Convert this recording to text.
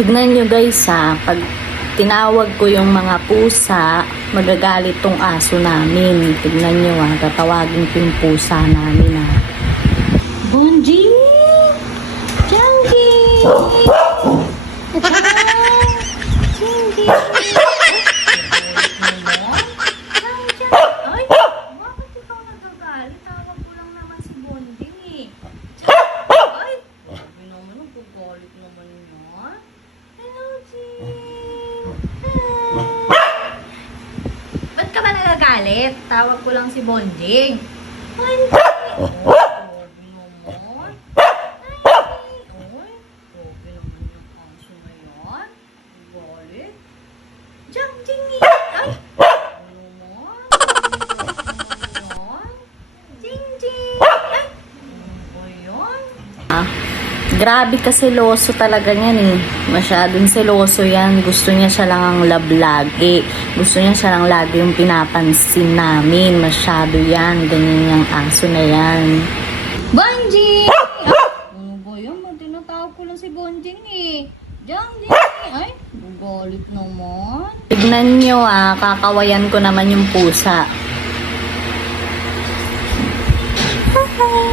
Tignan nyo guys ha, pag tinawag ko yung mga pusa, magagalit tong aso namin. Tignan nyo ha, tatawagin ko yung pusa namin ha. Bonji! Janji! Janji! Ay, bakit ikaw nagagalit? Tawag ko lang naman si Bonji eh. Ay, sabi naman, nagagalit naman yun. Hello, Jing! Ba't ka ba nagagalit? Tawag ko lang si Bonjing. Bonjing! Sabi naman. Ay, oy. Sabi naman yung aso na yan. Galit. Jang, Jing! Ay! Ano naman? Jing, Jing! Ay! Ano ba yan? Grabe ka seloso talaga niyan eh. Masyadong seloso yan. Gusto niya siya lang ang love lagi. Gusto niya siya lang lagi yung pinapansin namin. Masyado yan. Ganyan yung aso na yan. Bonjing! Ano ba yan? Tinatawag ko lang si Bonjing eh. Bonjing! Ay, galit naman. Tignan nyo ah, kakawayan ko naman yung pusa. Hi!